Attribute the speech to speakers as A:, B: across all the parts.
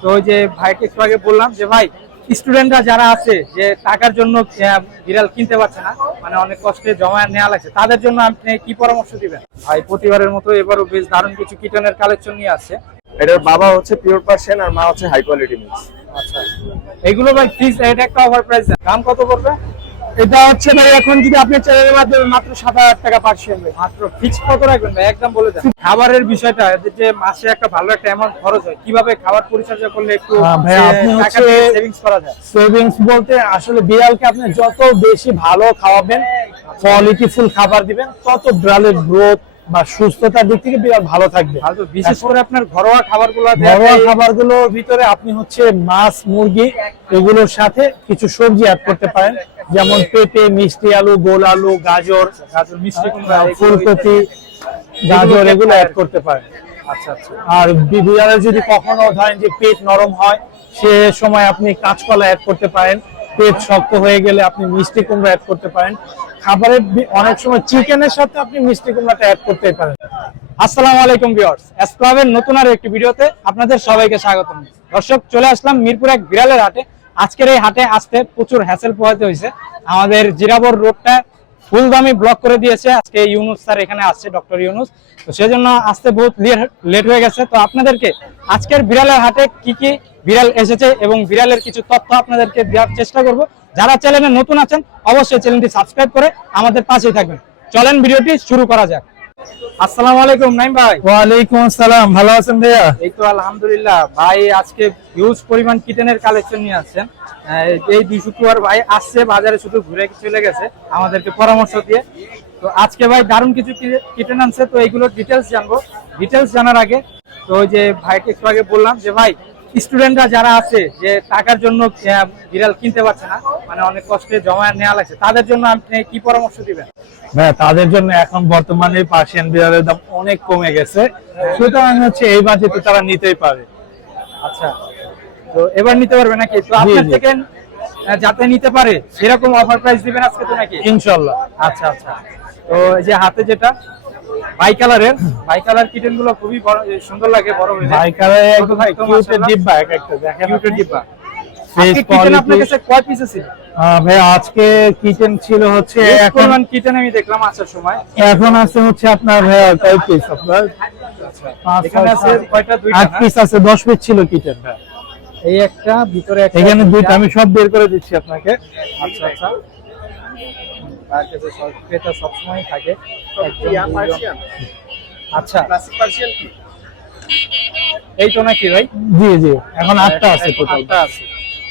A: তো ওই যে ভাইকে একটু আগে বললাম যে ভাই স্টুডেন্টরা যারা আছে যে টাকার জন্য বিড়াল কিনতে পারছে না মানে অনেক কষ্টে জমা নেওয়া লাগছে তাদের জন্য আপনি কি পরামর্শ দিবেন? ভাই প্রতিবারের মতো এবারও বেশ দারুণ কিছু কিটনের কালেকশন নিয়ে আসছে।
B: এটার বাবা হচ্ছে পিওর পার্সেন আর মা হচ্ছে হাই কোয়ালিটি মিক্স
A: আচ্ছা। এগুলো ভাই ফিক্স এটা একটা ওভার প্রাইস দাম কত পড়বে?
C: এটা হচ্ছে ভাই এখন যদি আপনি চ্যানেলের মাধ্যমে মাত্র সাত হাজার টাকা পাচ্ছেন ভাই
A: মাত্র ফিক্স কত রাখবেন ভাই? একদম বলে দেন। খাবারের বিষয়টা যে মাসে একটা ভালো একটা অ্যামাউন্ট খরচ হয় কীভাবে খাবার পরিচর্যা করলে একটু
C: হ্যাঁ, ভাই, আপনি হচ্ছে-
A: সেভিংস করা যায়?
C: সেভিংস বলতে আসলে বিড়ালকে আপনি যত বেশি ভালো খাওয়াবেন কোয়ালিটিফুল খাবার দিবেন তত বিড়ালের গ্রোথ বা সুস্থতার দিক থেকে বিড়াল ভালো থাকবে।
A: বিশেষ করে আপনার ঘরোয়া খাবারগুলো
C: ঘরোয়া খাবারগুলোর ভিতরে আপনি হচ্ছে মাছ মুরগি এগুলোর সাথে কিছু সবজি অ্যাড করতে পারেন। যেমন পেঁপে মিষ্টি আলু গোল আলু গাজর
A: গাজর মিষ্টি কুমড়া
C: ফুলকপি গাজর এগুলো অ্যাড করতে পারেন।
A: আচ্ছা আচ্ছা।
C: আর বিড়ালের যদি কখনো ধরেন যে পেট নরম হয় সে সময় আপনি কাঁচকলা অ্যাড করতে পারেন। পেট শক্ত হয়ে গেলে আপনি মিষ্টি কুমড়া অ্যাড করতে পারেন। খাবারের অনেক সময় চিকেনের সাথে আপনি মিষ্টি কুমড়াটা অ্যাড করতে পারেন।
A: আসসালামু আলাইকুম ভিউয়ার্স এসক্লাবের নতুন আর একটি ভিডিওতে আপনাদের সবাইকে স্বাগতম। দর্শক, চলে আসলাম মিরপুর এক বিড়ালের হাটে। আজকের এই হাটে আসতে প্রচুর হ্যাসেল পোহাতে হয়েছে। আমাদের জিরাবর রোডটা ফুলদামি ব্লক করে দিয়েছে। আজকে ইউনুস স্যার এখানে আসছে, ডক্টর ইউনুস। তো সেই জন্য আসতে বহুত লেট হয়ে গেছে। তো আপনাদেরকে আজকের বিড়ালের হাটে কি কি বিড়াল এসেছে এবং বিড়ালের কিছু তথ্য আপনাদেরকে দেওয়ার চেষ্টা করব। যারা চ্যানেলে নতুন আছেন, অবশ্যই চ্যানেলটি সাবস্ক্রাইব করে আমাদের পাশেই থাকবেন। চলেন ভিডিওটি শুরু করা যাক। আসসালামু আলাইকুম নাইম ভাই।
C: ওয়ালাইকুম আসসালাম ভালো আছেন ভাইয়া?
A: এই তো আলহামদুলিল্লাহ। ভাই আজকে হিউজ পরিমাণ কিটেনের কালেকশন নিয়ে আসছেন। এই দুই শুক্রবার ভাই আসছে বাজারে শুধু ঘুরে চলে গেছে আমাদেরকে পরামর্শ দিয়ে। তো আজকে ভাই দারুণ কিছু কিটেন আনছে তো এইগুলোর ডিটেলস জানব। ডিটেলস জানার আগে তো ওই যে ভাইকে একটু আগে বললাম যে ভাই স্টুডেন্টরা যারা আছে যে টাকার জন্য বিড়াল কিনতে পারছে না মানে অনেক কষ্টে জমা নেওয়া লাগছে তাদের জন্য আপনি কি পরামর্শ দিবেন?
C: ভাইয়া তাদের জন্য এখন বর্তমানে পার্সিয়ান বিড়ালের দাম অনেক কমে গেছে। সুতরাং হচ্ছে এই বাজেটে তারা নিতেই পারে।
A: আচ্ছা তো এবার নিতে পারবে নাকি? তো আপনার থেকে যাতে নিতে পারে সেরকম অফার প্রাইস দিবেন আজকে তো নাকি?
C: ইনশাল্লাহ।
A: আচ্ছা আচ্ছা। তো এই যে হাতে যেটা বাই কালারের? বাই কালার কিটেনগুলো খুবই বড় সুন্দর লাগে বড় হয়ে
C: ভাইকারে একদম
A: ভাই, তো
C: কিউটের ডিব্বা এক একটা দেখেন
A: কিউটের ডিব্বা আজকে
C: কিচেন ছিল? হচ্ছে
A: এখন কিটেন আমি দেখলাম আসার সময়।
C: এখন আছে হচ্ছে আপনার কয় পিস আপনার? আট পিস আছে দশ পিস ছিল কিচেন
A: এই একটা ভিতরে
C: এখানে দুইটা। আমি সব বের করে দিচ্ছি আপনাকে।
A: আচ্ছা আচ্ছা। তার কাছে ক্রেতা সবসময় থাকে। আচ্ছা। এই তো নাকি ভাই?
C: জি জি। এখন আটটা আছে
A: আটটা আছে।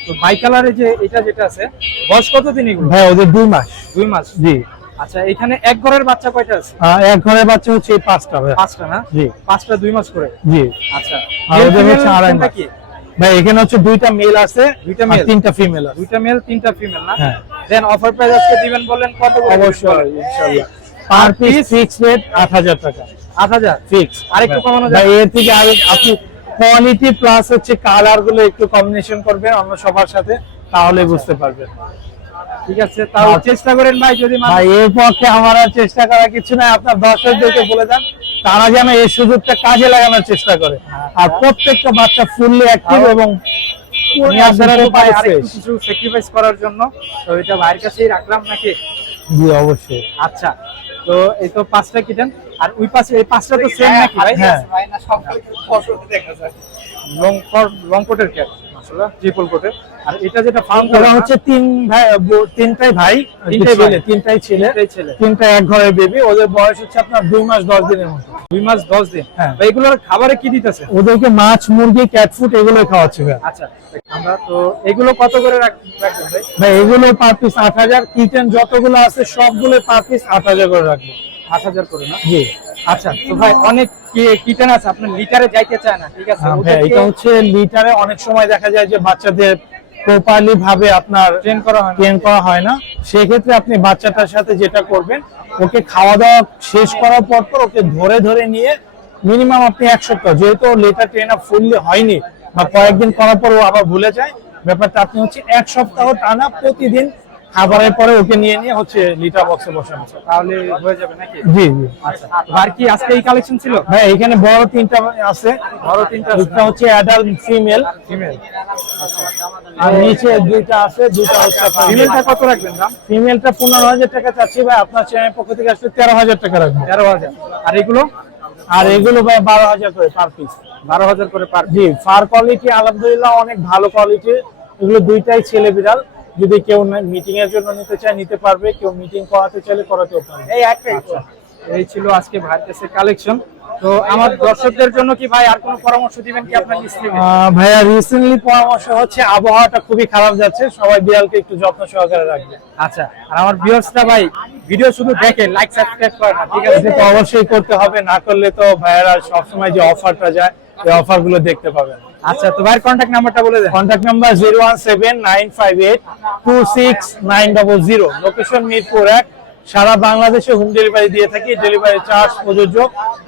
A: তো বাই কালারে যে এটা যেটা আছে বয়স কত দিন এগুলো?
C: ভাই ওদের দুই মাস।
A: দুই মাস?
C: জি।
A: আচ্ছা এখানে এক ঘরের বাচ্চা কয়টা আছে?
C: এক ঘরের বাচ্চা হচ্ছে পাঁচটা
A: পাঁচটা না?
C: জি।
A: পাঁচটা দুই মাস করে?
C: জি।
A: আচ্ছা।
C: আর ওদের হচ্ছে আড়াই মাস। ভাই এখানে হচ্ছে দুইটা মেল আছে
A: দুইটা মেল
C: তিনটা ফিমেল আছে।
A: দুইটা মেল তিনটা ফিমেল না?
C: হ্যাঁ।
A: দেন অফার প্রাইস আজকে দিবেন বললেন কত
C: অবশ্যই ইনশাআল্লাহ। পার পিস ফিক্স রেট আট হাজার টাকা।
A: আট হাজার?
C: ফিক্স
A: আরেকটু কমানো
C: ভাই
A: যায়
C: এর থেকে আর আপনি কোয়ালিটি প্লাস হচ্ছে কালারগুলো একটু কম্বিনেশন করবেন অন্য সবার সাথে তাহলে বুঝতে পারবেন।
A: ঠিক আছে তাও
C: আচ্ছা।
A: চেষ্টা করেন ভাই যদি
C: ভাই এর পক্ষে আমার চেষ্টা করা কিছু নাই আপনার দর্শকদেরকে বলে দেন তারা যেন এই সুযোগটা কাজে লাগানোর চেষ্টা করে। আর প্রত্যেকটা বাচ্চা ফুললি অ্যাক্টিভ এবং
A: উনি আপনারা তো ভাই আরেকটু কিছু স্যাক্রিফাইস করার জন্য। তো এটা ভাইয়ের কাছেই রাখলাম নাকি?
C: জি অবশ্যই।
A: আচ্ছা তো এই তো পাঁচটা কিটেন আর ওই পাশে এই পাঁচটা তো সেম নাকি ভাই?
C: হ্যাঁ।
A: লং লং কোটের ক্যাপ আসলে ট্রিপল কোটের আর এটা যেটা ফার্ম
C: ওরা হচ্ছে তিন ভাই তিনটাই ভাই
A: তিনটাই
C: ছেলে তিনটাই ছেলে
A: তিনটাই
C: এক ঘরের বেবি ওদের বয়স হচ্ছে আপনার দুই মাস দশ দিনের মতো।
A: দুই মাস দশ দিন।
C: হ্যাঁ।
A: এগুলোর খাবারে কি দিতেছে?
C: ওদেরকে মাছ মুরগি ক্যাট ফুড এগুলো খাওয়াচ্ছে ভাই।
A: আচ্ছা আমরা তো এগুলো কত করে রাখ- রাখবেন ভাই?
C: ভাই এগুলো পার পিস আট হাজার কিচেন যতগুলো আছে সবগুলো পার পিস আট হাজার করে রাখব।
A: আট হাজার করে না?
C: জি।
A: আচ্ছা তো ভাই অনেক কিটেন আছে আপনার লিটারে যাইতে চায় না ঠিক আছে?
C: হ্যাঁ, এটা হচ্ছে লিটারে অনেক সময় দেখা যায় যে বাচ্চাদের প্রপারলি ভাবে আপনার
A: ট্রেন করা হয়।
C: ট্রেন করা হয় না সেক্ষেত্রে আপনি বাচ্চাটার সাথে যেটা করবেন ওকে খাওয়া দাওয়া শেষ করার পর পর ওকে ধরে ধরে নিয়ে মিনিমাম আপনি এক সপ্তাহ যেহেতু লেটার ট্রেন আপ ফুললি হয়নি বা কয়েকদিন করার পর ও আবার ভুলে যায় ব্যাপারটা আপনি হচ্ছে এক সপ্তাহ টানা প্রতিদিন খাবারের পরে ওকে নিয়ে নিয়ে হচ্ছে লিটার বক্সে বসানো।
A: তাহলে হয়ে যাবে নাকি?
C: জি জি।
A: আচ্ছা আর কি আজকে এই কালেকশন ছিল?
C: ভাই এখানে বড় তিনটা আছে।
A: বড় তিনটা
C: একটা হচ্ছে অ্যাডাল্ট ফিমেল
A: ফিমেল
C: আর নিচে দুইটা আছে দুইটা হচ্ছে
A: ফিমেলটা কত রাখবেন দাম?
C: ফিমেলটা পনেরো হাজার টাকা চাচ্ছি ভাই আপনার চ্যানেল পক্ষ থেকে আসলে তেরো হাজার টাকা রাখবেন
A: তেরো হাজার। আর এগুলো?
C: আর এগুলো ভাই বারো হাজার করে পার পিস
A: বারো হাজার করে পার
C: জি ফার কোয়ালিটি আলহামদুলিল্লাহ অনেক ভালো কোয়ালিটি এগুলো দুইটাই ছেলে বিড়াল। যদি কেউ মিটিং এর জন্য নিতে চায় নিতে পারবে। কেউ মিটিং করাতে চাইলে করাতেও পারবে।
A: এই একটাই এই ছিল আজকে ভাইয়ের কাছে কালেকশন তো আমার দর্শকদের জন্য কি ভাই আর কোনো পরামর্শ দিবেন কি আপনার
C: ভাইয়া রিসেন্টলি পরামর্শ হচ্ছে আবহাওয়াটা খুবই খারাপ যাচ্ছে। সবাই বিড়ালকে একটু যত্ন সহকারে রাখবে।
A: আচ্ছা। আর আমার ভিউয়ার্সরা ভাই ভিডিও শুধু দেখে লাইক সাবস্ক্রাইব করে না ঠিক আছে?
C: তো অবশ্যই করতে হবে। না করলে তো ভাইয়ারা সবসময় যে অফারটা যায় এই অফারগুলো দেখতে পাবেন
A: আচ্ছা তো ভাইয়ের নাম্বারটা বলে দেন।
C: Contact number zero one seven nine five eight two six nine double zero location Mirpur এক। সারা বাংলাদেশে হোম ডেলিভারি দিয়ে থাকি। ডেলিভারি চার্জ প্রযোজ্য।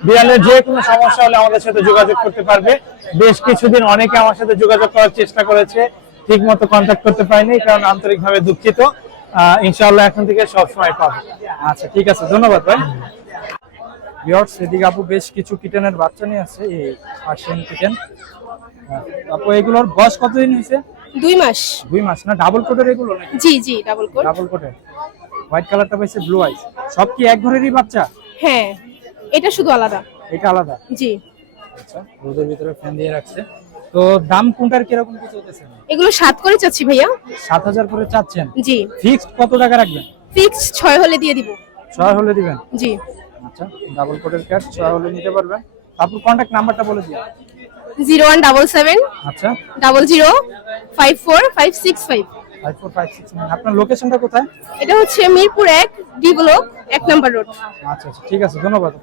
C: বিড়ালের যে কোনো সমস্যা হলে আমাদের সাথে যোগাযোগ করতে পারবে। বেশ কিছুদিন অনেকে আমার সাথে যোগাযোগ করার চেষ্টা করেছে। ঠিক মতো কন্ট্যাক্ট করতে পারিনি, কারণ আন্তরিকভাবে দুঃখিত। ইনশাআল্লাহ এখন থেকে সবসময় পাবে।
A: আচ্ছা ঠিক আছে, ধন্যবাদ ভাই। ভিউয়ার্স এদিকে আপু বেশ কিছু কিটেনের বাচ্চা নিয়ে আসছে। এই পার্সিয়ান কিটেন আপু এগুলোর বয়স কতদিন হয়েছে?
D: দুই মাস।
A: দুই মাস না ডাবল কোটের এগুলো নাকি?
D: জি জি ডাবল কোট
A: ডাবল কোটের হোয়াইট কালারটা পাইছে ব্লু আইস সব কি এক ঘরেরই বাচ্চা?
D: হ্যাঁ এটা শুধু আলাদা।
A: এটা আলাদা?
D: জি।
A: আচ্ছা রোদের ভিতরে ফ্যান দিয়ে রাখছে। তো দাম কোনটার কীরকম কি চলতেছে?
D: এগুলো সাত করে চাচ্ছি ভাইয়া।
A: সাত হাজার করে চাচ্ছেন?
D: জি।
A: ফিক্সড কত টাকা রাখবেন?
D: ফিক্স ছয় হলে দিয়ে দিব।
A: ছয় হলে দিবেন?
D: জি।
A: আচ্ছা ডাবল কোটের ক্যাট ছয় হলে নিতে পারবেন। তারপর কন্ট্যাক্ট নাম্বারটা বলে দিন
D: জিরো ওয়ান ডাবল সেভেন
A: আচ্ছা।
D: Double zero five four five six five.
A: Five four five six আপনার লোকেশনটা কোথায়?
D: এটা হচ্ছে মিরপুর এক ডি ব্লক এক নম্বর রোড।
A: আচ্ছা আচ্ছা ঠিক আছে ধন্যবাদ।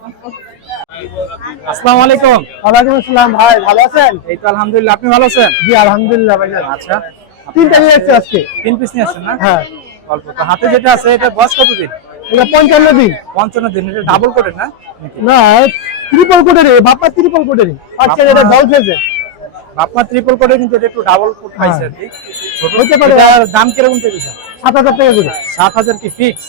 A: আসসালামু আলাইকুম।
C: ওয়ালাইকুম আসসালাম ভাই ভালো আছেন?
A: এই তো আলহামদুলিল্লাহ আপনি ভালো আছেন?
C: জি আলহামদুলিল্লাহ ভাইজান
A: আচ্ছা।
C: তিনটা নিয়ে আজকে।
A: তিন পিস নিয়ে আসছেন না?
C: হ্যাঁ।
A: অল্প তো। হাতে যেটা আছে এটা বয়স কতদিন?
C: এটা পঞ্চান্ন দিন।
A: পঞ্চান্ন দিন এটা ডাবল কোটের না?
C: না ট্রিপল কোটের বাপ্পা ট্রিপল কোটের আজকে এটা ডল ফেজে
A: আপনার ট্রিপল কোটে কিন্তু এটা একটু ডাবল কোট পাইছে আর কি
C: পারে।
A: এটার দাম কীরকম চেয়েছেন
C: সাত হাজার টাকা করে।
A: সাত হাজার কি ফিক্স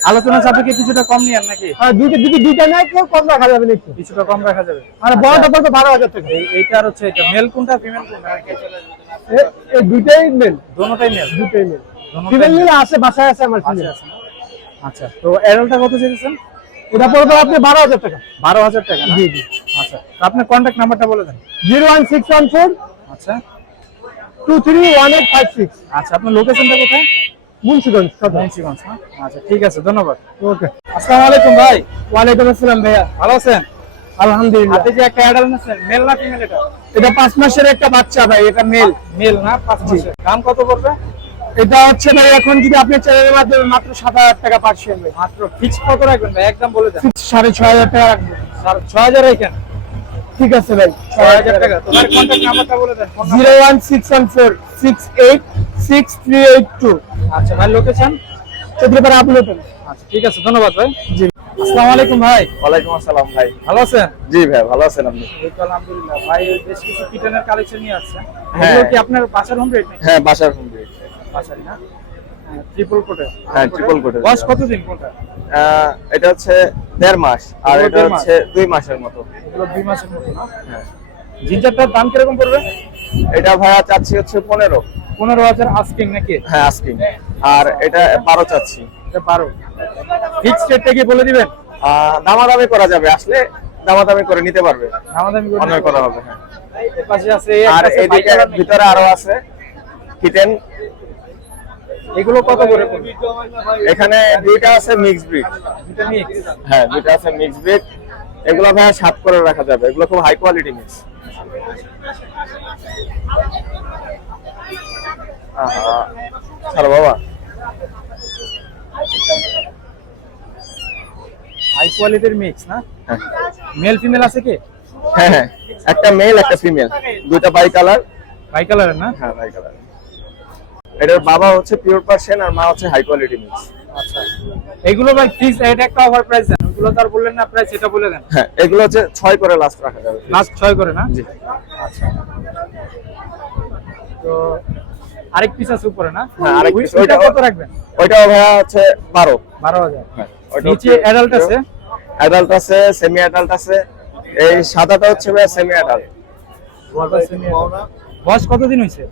A: আলোচনা সাপেক্ষে কিছুটা কম নিয়ে নাকি?
C: আর দুইটা যদি দুইটা নেয় কেউ কম রাখা যাবে একটু
A: কিছুটা কম রাখা যাবে।
C: আর বড়টা পড়বে বারো হাজার টাকা।
A: এই এইটার হচ্ছে এটা মেল কোনটা ফিমেল কোনটা নাকি
C: এই দুইটাই মেল
A: দোনোটাই মেল
C: দুইটাই মেল ফিমেল নিলে আছে বাসায় আছে আমার ফিমেল
A: আছে? আচ্ছা তো অ্যাডাল্টটা কত চেয়েছেন
C: এটা পড়বে আপনি বারো হাজার টাকা।
A: বারো হাজার টাকা
C: জি জি।
A: আচ্ছা তো আপনার কন্ট্যাক্ট নাম্বারটা বলে দেন।
C: Zero one six one four
A: আচ্ছা।
C: Two three one eight five six.
A: আচ্ছা আপনার লোকেশনটা কোথায়?
C: মুন্সিগঞ্জ
A: মুন্সিগঞ্জ আচ্ছা ঠিক আছে ধন্যবাদ।
C: ওকে।
A: আসসালামু আলাইকুম ভাই।
C: ওয়ালাইকুম আসসালাম ভাইয়া।
A: ভালো আছেন?
C: আলহামদুলিল্লাহ।
A: যে একটা অ্যাডাল্ট আছেন মেল না ফিমেল এটা?
C: এটা পাঁচ মাসের একটা বাচ্চা ভাই এটা মেল
A: মেল না পাঁচ মাসের। দাম কত পড়বে?
C: এটা হচ্ছে ভাই এখন যদি আপনি চ্যানেলের মাধ্যমে মাত্র সাত হাজার টাকা পাচ্ছেন ভাই।
A: মাত্র ফিক্স কত রাখবেন ভাই? একদম বলে দেন।
C: সাড়ে ছয় হাজার টাকা রাখব।
A: স্যার ছয় হাজার রাখেন
C: ঠিক আছে ভাই।
A: ছয় হাজার টাকা। তোমার কন্ট্যাক্ট নাম্বারটা বলে দেন
C: zero one six one four six eight six three eight two.
A: আচ্ছা ভাই লোকেশন
C: চৌধুরীপাড়া আপলোড
A: আচ্ছা ঠিক আছে ধন্যবাদ ভাই। জি। আসসালামু আলাইকুম ভাই।
B: ওয়ালাইকুম আসসালাম ভাই।
A: ভালো আছেন?
B: জি ভাই ভালো আছেন আপনি?
A: এই তো আলহামদুলিল্লাহ। ভাই বেশ কিছু কিটেনের কালেকশন নিয়ে আসছেন।
B: হ্যাঁ।
A: এগুলো কি আপনার বাসার হোম রেট
B: হ্যাঁ বাসার হোম ডেলিভারি।
A: বাসারই না? ট্রিপল কোটে
B: হ্যাঁ, triple coat
A: বয়স কতদিন কোনটা?
B: এটা হচ্ছে দেড় মাস আর এটা হচ্ছে দুই মাসের মতো।
A: দুই মাসের মতো না?
B: হ্যাঁ
A: জিঞ্জারটার দাম কীরকম পড়বে?
B: এটা ভাইয়া চাচ্ছি হচ্ছে পনেরো।
A: পনেরো হাজার আস্কিং নাকি?
B: হ্যাঁ আস্কিং। আর এটা বারো চাচ্ছি।
A: এটা বারো। ফিক্সড রেটটা কি বলে দিবেন?
B: দামাদামি করা যাবে আসলে দামাদামি করে নিতে পারবে। অনেক করা হবে হ্যাঁ।
A: পাশে আছে
B: আর এদিকে ভিতরে আরও আছে কিটেন
A: এগুলো কত করে
B: এখানে দুইটা আছে মিক্স ব্রিড হ্যাঁ দুইটা আছে মিক্স ব্রিড এগুলো ভাইয়া সাত করে রাখা যাবে। এগুলো খুব হাই কোয়ালিটি মিক্স ছাড়ো বাবা।
A: হাই কোয়ালিটির মিক্স না?
B: হ্যাঁ।
A: মেল ফিমেল আছে কি?
B: হ্যাঁ হ্যাঁ। একটা মেল একটা ফিমেল দুইটা বাই কালার
A: বাই কালারের না?
B: হ্যাঁ বাই কালার এটার বাবা হচ্ছে পিওর পার্সিয়ান আর মা হচ্ছে হাই কোয়ালিটি মিক্স
A: আচ্ছা। এগুলো ভাই ফিক্স এটা একটা ওভার প্রাইস দেন। ওগুলো তো আর বললেন না প্রাইস এটা বলে দেন।
B: হ্যাঁ এগুলো হচ্ছে ছয় করে লাস্ট রাখা যাবে।
A: লাস্ট ছয় করে না?
B: জি।
A: আচ্ছা। তো আরেক পিস আছে উপরে না?
B: হ্যাঁ, আরেক piece,
A: ওইটা
B: ওইটা-
A: কত রাখবেন?
B: ওইটাও ভাইয়া হচ্ছে বারো।
A: বারো হাজার।
B: হ্যাঁ
A: নিচে অ্যাডাল্ট আছে?
B: অ্যাডাল্ট আছে সেমি অ্যাডাল্ট আছে। এই সাদাটা হচ্ছে ভাইয়া সেমি অ্যাডাল্ট
A: বয়স কতদিন হয়েছে?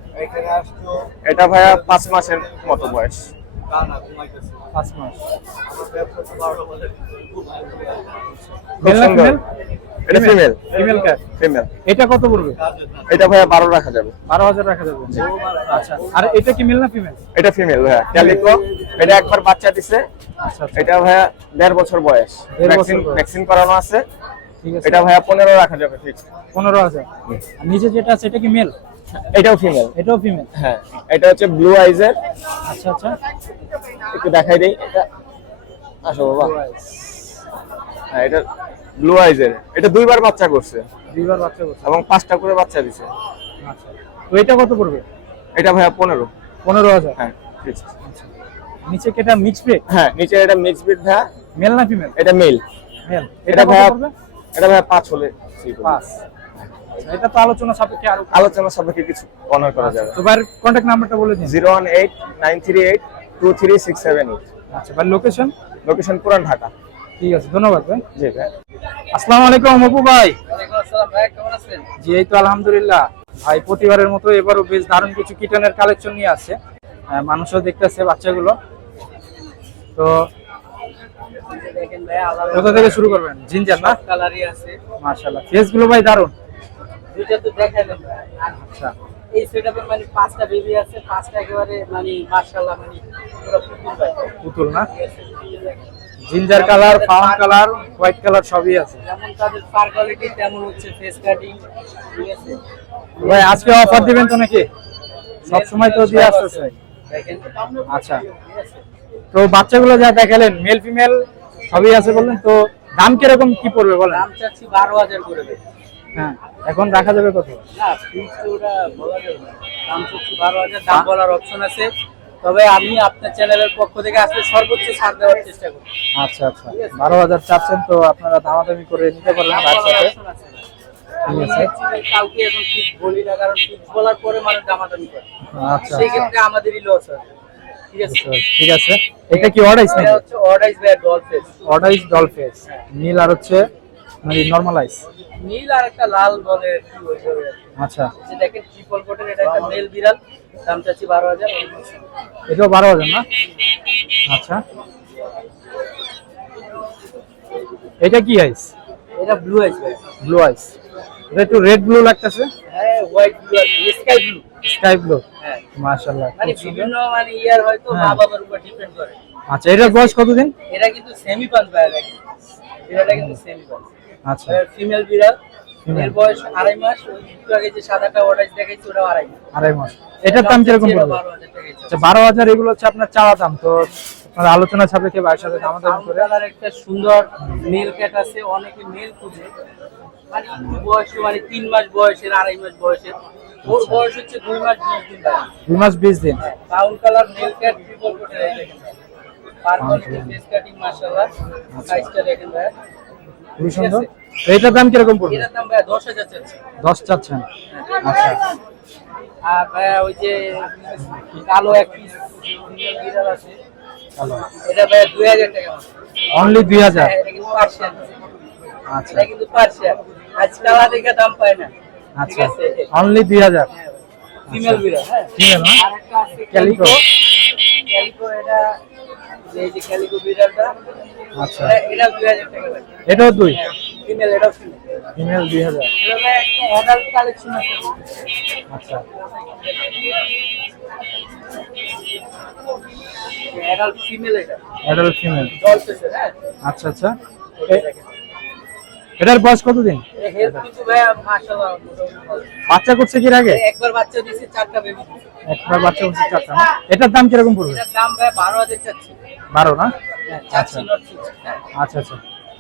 B: এটা ভাইয়া পাঁচ মাসের মতো বয়স।
A: পাঁচ মাস।
B: এটা ফিমেল
A: ফিমেল
B: ফিমেল
A: এটা কত পড়বে?
B: এটা ভাইয়া বারো রাখা যাবে।
A: বারো হাজার রাখা যাবে। আচ্ছা। আর এটা কি মেল না ফিমেল
B: এটা ফিমেল ভাইয়া। ক্যালিকো এটা একবার বাচ্চা দিছে।
A: আচ্ছা আচ্ছা।
B: এটা ভাইয়া দেড় বছর বয়স। ভ্যাকসিন ভ্যাকসিন করানো আছে।
A: ঠিক আছে।
B: এটা ভাইয়া পনেরো রাখা যাবে
A: পনেরো হাজার। নিচে যেটা আছে এটা কি মেল
B: এটাও ফিমেল
A: এটাও ফিমেল
B: হ্যাঁ এটা হচ্ছে ব্লু আইজের
A: আচ্ছা আচ্ছা।
B: একটু দেখাই দেই। এটা আসো বাবা। হ্যাঁ এটা ব্লু আইজের এটা দুইবার বাচ্চা করছে।
A: দুইবার বাচ্চা করছে।
B: এবং পাঁচটা করে বাচ্চা দিছে।
A: আচ্ছা। তো এটা কত পড়বে?
B: এটা ভাইয়া পনেরো।
A: পনেরো হাজার।
B: হ্যাঁ fixed।
A: নিচে কি এটা মিক্স ব্রেড
B: হ্যাঁ নিচে এটা মিক্স বিট ভাইয়া।
A: মেল না ফিমেল
B: এটা মেল
A: মেল
B: এটা ভাইয়া এটা ভাইয়া পাঁচ হলে
A: পাঁচ। আচ্ছা, এটা তো আলোচনা সাপেক্ষে আরও
B: আলোচনা সাপেক্ষে কিছু অনার করা যাবে।
A: তো ভাইয়ের কন্ট্যাক্ট নাম্বারটা বলে দিন।
B: Zero one eight nine three eight two three six seven eight
A: আচ্ছা ভাই লোকেশন
B: লোকেশন পুরান ঢাকা।
A: ঠিক আছে ধন্যবাদ ভাই।
B: জি ভাই।
A: আসসালামু আলাইকুম অপু ভাই। জি এই তো আলহামদুলিল্লাহ। ভাই প্রতিবারের মতো এবারও বেশ দারুণ কিছু কিটনের কালেকশন নিয়ে আসছে। আহ, মানুষও দেখতেছে বাচ্চাগুলো। তো কোথা থেকে শুরু করবেন? জিঞ্জার না?
E: কালারই আছে।
A: মাশাআল্লাহ। ফেসগুলো ভাই দারুণ।
E: দুইটা তো দেখালেন
A: আচ্ছা।
E: এই সেটআপে মানে পাঁচটা বেবি আছে পাঁচটা একেবারে মানে মাশাআল্লাহ মানে পুরো পুতুল ভাই।
A: পুতুল না? Ginger colour colour white colour সবই আছে।
E: যেমন তাদের পার কোয়ালিটি তেমন হচ্ছে ফেস কাটিং ঠিক আছে?
A: ভাই আজকে অফার দিবেন তো নাকি? সব সময় তো দিয়ে আসতেছে। আচ্ছা। তো বাচ্চাগুলো যা দেখালেন মেল ফিমেল সবই আছে বললেন। তো দাম কীরকম কি পড়বে বলেন?
E: দাম চাচ্ছি বারো হাজার করে
A: হ্যাঁ। এখন রাখা যাবে কত?
E: না ফিক্স ওটা বলা যাবে না। দাম বারো হাজার দাম বলার অপশন আছে। তবে আমি আপনার চ্যানেলের পক্ষ থেকে আসলে সর্বোচ্চ ছাড় দেওয়ার চেষ্টা করব।
A: আচ্ছা আচ্ছা। বারো হাজার চাচ্ছেন তো আপনারা দামাদামি করে নিতে পারবেন ভাইয়ের সাথে। ঠিক
E: কাউকে এখন ফিক্স বলি না কারণ ফিক্স বলার পরে মানুষ দামাদামি করে।
A: আচ্ছা
E: সেই
A: আচ্ছা।
E: ক্ষেত্রে আমাদেরই লস হয়। ঠিক আছে?
A: ঠিক আছে। এটা কি অর্ডাইস নাকি?
E: বাই ডল ফেস
A: অর্ডাইস ডল ফেস নীল আর হচ্ছে মানে নর্মালাইজ
E: নীল আর একটা লাল বলে।
A: আচ্ছা।
E: যে দেখেন ট্রিপল কোটের এটা একটা মেল বিড়াল। দাম চাচ্ছি বারো হাজার।
A: এটাও বারো হাজার না? আচ্ছা। এটা কি আইস
E: এটা ব্লু আইস ভাই।
A: ব্লু আইস এটা একটু রেড ব্লু লাগতেছে।
E: হ্যাঁ white blue sky blue
A: sky blue
E: হ্যাঁ।
A: মাশাআল্লাহ
E: মানে বিভিন্ন মানে ইয়ার হয়তো মা
A: হ্যাঁ।
E: বাবার উপর ডিপেন্ড করে।
A: আচ্ছা এটার বয়স কতদিন?
E: এটা কিন্তু সেমি পান ভাই এটা কিন্তু সেমি পান
A: আচ্ছা।
E: ফিমেল বিড়াল। এর বয়স আড়াই মাস। একটু আগে যে সাদাটা অর্ডার দেখাইছি ওটাও আড়াই মাস।
A: আড়াই মাস। এটার দাম কীরকম পড়বে
E: বারো হাজার
A: আচ্ছা বারো হাজার এগুলো হচ্ছে আপনার চাওয়া দাম। তো আপনার আলোচনা সাপেক্ষে ভাইয়ের সাথে দাম দাম করে
E: কালার একটা সুন্দর নীল ক্যাট আছে অনেকে নীল খুঁজে। মানে একটু বয়স মানে তিন মাস বয়সের আড়াই মাস বয়সের। ওর বয়স হচ্ছে দুই মাস বিশ দিন
A: দুই মাস বিশ দিন।
E: ব্রাউন কালার নীল ক্যাট ট্রিপল কোটের এই দেখেন। পার ফেস কাটিং মাশাআল্লাহ। সাইজটা দেখেন ভাই
A: খুবই সুন্দর এটার দাম কীরকম পড়বে?
E: এটার দাম ভাই দশ হাজার চাচ্ছি।
A: দশ চাচ্ছেন। আচ্ছা।
E: আর ভাই ওই যে কালো এক পিস বিড়াল আছে।
A: ভালো
E: এটা ভাই দুই হাজার টাকা
A: অনলি দুই হাজার?
E: হ্যাঁ, এটা কিন্তু পার্সিয়ান
A: আচ্ছা।
E: এটা কিন্তু পার্সিয়ান আজ কালা দেখে দাম পায় না।
A: আচ্ছা। অনলি দুই হাজার?
E: ফিমেল বিড়াল হ্যাঁ।
A: ফিমেল না ক্যালিকো
E: ক্যালিকো এটা এই যে ক্যালিকো বিড়ালটা
A: আচ্ছা।
E: এটা- এটা দুই হাজার টাকা
A: এটাও দুই?
E: ফিমেল এটাও ফিমেল
A: ফিমেল দুই হাজার।
E: এটা একটা অ্যাডাল্ট কালেকশন আছে।
A: আচ্ছা।
E: অ্যাডাল্ট ফিমেল এটা।
A: অ্যাডাল্ট ফিমেল
E: হ্যাঁ?
A: আচ্ছা আচ্ছা। এটার বয়স কতদিন। বাচ্চা করছে কি আগে?
E: একবার বাচ্চা দিয়েছে চারটা বেবি
A: একবার বাচ্চা করছে চারটা? এটার দাম কীরকম পড়বে?
E: এটার দাম ভাই বারো হাজার চাচ্ছি।
A: বারো না?
E: হ্যাঁ, সিক্স হ্যাঁ।
A: আচ্ছা আচ্ছা।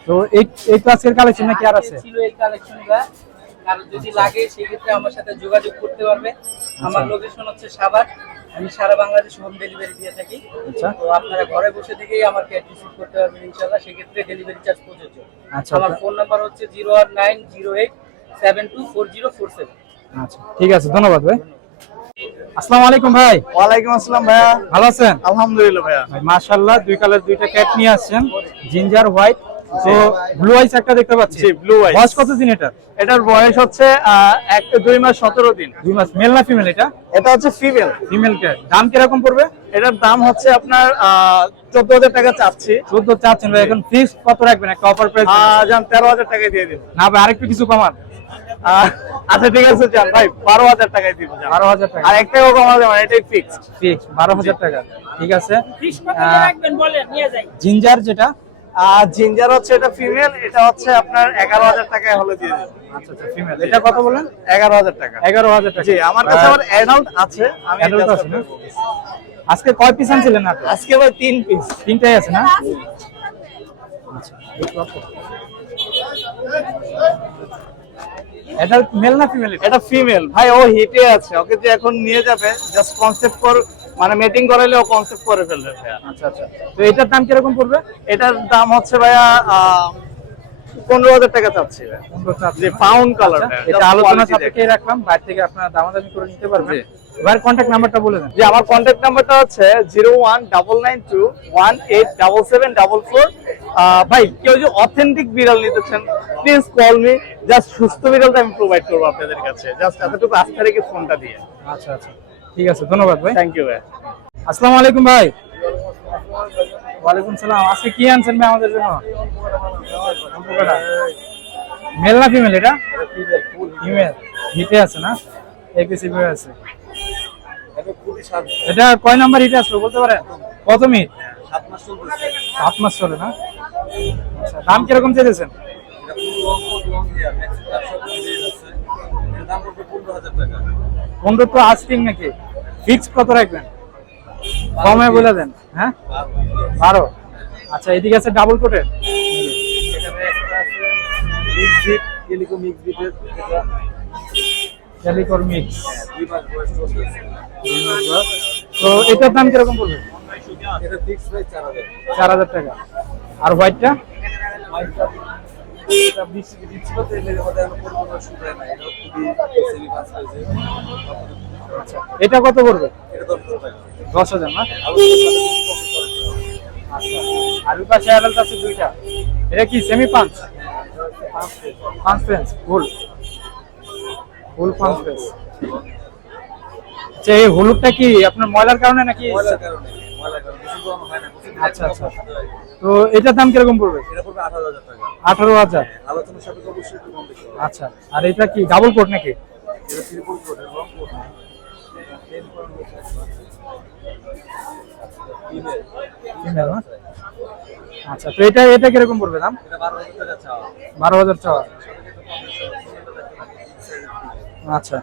A: তো এই এই আজকের কালেকশন নাকি আর আছে?
E: ছিল এই কালেকশনটা কারও যদি লাগে সেক্ষেত্রে আমার সাথে যোগাযোগ করতে পারবে। আমার
A: আচ্ছা।
E: লোকেশন হচ্ছে সাভার। আমি সারা বাংলাদেশ হোম ডেলিভারি দিয়ে থাকি।
A: আচ্ছা।
E: তো আপনারা ঘরে বসে থেকেই আমার ক্যাট রিসিভ করতে পারবেন ইনশাল্লাহ সেক্ষেত্রে ডেলিভারি চার্জ প্রযোজ্য।
A: আচ্ছা,
E: আমার
A: আচ্ছা।
E: ফোন নাম্বার হচ্ছে zero one nine zero eight seven two four zero four seven
A: আচ্ছা ঠিক আছে। ধন্যবাদ ভাই। আসসালামু আলাইকুম ভাই।
F: ওয়ালাইকুম আসসালাম ভাইয়া।
A: ভালো আছেন?
F: আলহামদুলিল্লাহ ভাইয়া।
A: মাশাআল্লাহ দুই কালার দুইটা ক্যাট নিয়ে আসছেন জিঞ্জার হোয়াইট। তো ব্লু আইস একটা দেখতে পাচ্ছি।
F: জি, blue eyes।
A: বয়স কতদিন এটা
F: এটার? বয়স হচ্ছে আহ, এক দুই মাস সতেরো দিন।
A: দুই মাস মেল না ফিমেল এটা?
F: এটা হচ্ছে ফিমেল।
A: ফিমেল ক্যাট দাম পড়বে?
F: এটার দাম হচ্ছে আপনার চোদ্দ হাজার টাকা চাচ্ছি।
A: চোদ্দ চাচ্ছেন ভাই এখন ফিক্স কত রাখবেন? একটা অফার প্রাইস
F: তেরো হাজার টাকায় দিয়ে দিব
A: না ভাই আরেকটু কিছু কমান।
F: আচ্ছা ঠিক আছে যান ভাই বারো হাজার টাকায় দিব
A: বারো হাজার টাকা।
F: আর এক টাকাও কমা যাবে এটাই ফিক্স
A: ফিক্স বারো হাজার টাকা ঠিক আছে। জিঞ্জার যেটা?
F: আর জিঞ্জার হচ্ছে এটা ফিমেল এটা হচ্ছে আপনার এগারো হাজার টাকায় হলে দিয়ে দেবো
A: আচ্ছা আচ্ছা ফিমেল এটা কত বলেন?
F: এগারো হাজার টাকা।
A: এগারো হাজার টাকা।
F: জি আমার কাছে অ্যাডাল্ট আছে আমি
A: Adult আছে না? আজকে কয় পিস আনছিলেন আপনি?
F: আজকে ভাই তিন পিস
A: তিনটাই আছে না? এটা মেল না ফিমেল
F: এটা ফিমেল ভাই ও হিটে আছে। ওকে যে এখন নিয়ে যাবে জাস্ট কনসেপ্ট কর মানে মিটিং করাইলে ও কনসেপ্ট করে ফেলবে ভাইয়া।
A: আচ্ছা আচ্ছা। তো এটার দাম কীরকম পড়বে?
F: এটার দাম হচ্ছে ভাইয়া পনেরো হাজার টাকা চাচ্ছি ফাউন্ড কালার
A: এটা আলোচনা সাপেক্ষে রাখলাম। বাইরে থেকে আপনারা দামাদামি করে নিতে পারবেন। এবার কন্ট্যাক্ট নাম্বারটা বলে দেন।
F: যে আমার কন্ট্যাক্ট নাম্বারটা হচ্ছে zero one double nine two one eight double seven double four ভাই কেউ অথেন্টিক বিড়াল নিতে চান প্লিজ কল মি জাস্ট সুস্থ বিড়ালটা আমি প্রোভাইড করব আপনাদের কাছে। জাস্ট এতটুকু আস্থা রেখে ফোনটা দিয়ে।
A: আচ্ছা আচ্ছা। ঠিক আছে ধন্যবাদ ভাই।
F: থ্যাংক ইউ ভাই।
A: আসসালামু আলাইকুম ভাই। ওয়ালাইকুম সালাম। আজকে কি আনছেন ভাই আমাদের জন্য? মেল না ফিমেল এটা? ফিমেল হিটে আছে না? এপিসি আছে। এটা কয় নাম্বার হিটে আসলো বলতে পারেন? কত মিনিট? সাত মাস চলে না? আচ্ছা দাম কীরকম চেয়েছেন পনেরো তো আস্টিং নাকি? ফিক্স কত রাখবেন? কমে বলে দেন হ্যাঁ? বারো আচ্ছা এদিকে আছে ডাবল কোটের ক্যালিকর মিক্স তো এটার দাম কীরকম পড়বে? চার হাজার। টাকা। আর হোয়াইটটা এটা কত পড়বে? দশ হাজার না? আচ্ছা। আর ওই পাশে আছে দুইটা। এটা কি সেমি পাঁচ পাঁচ পেন্স ফুল ফুল পাঁচ পেন্স আচ্ছা এই হলুদটা কি আপনার ময়লার কারণে নাকি? আচ্ছা আচ্ছা। তো এটার দাম কীরকম পড়বে? আঠারো হাজার আচ্ছা আর এটা কি ডাবল কোট নাকি? আচ্ছা তো এটা এটা কীরকম পড়বে দাম? বারো হাজার চাওয়া। আচ্ছা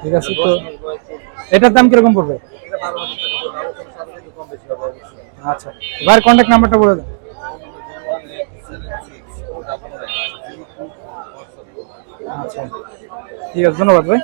A: ঠিক আছে তো। এটার দাম কীরকম পড়বে? আচ্ছা এবার কন্ট্যাক্ট নাম্বারটা বলে দেন। আচ্ছা ঠিক আছে, ধন্যবাদ ভাই।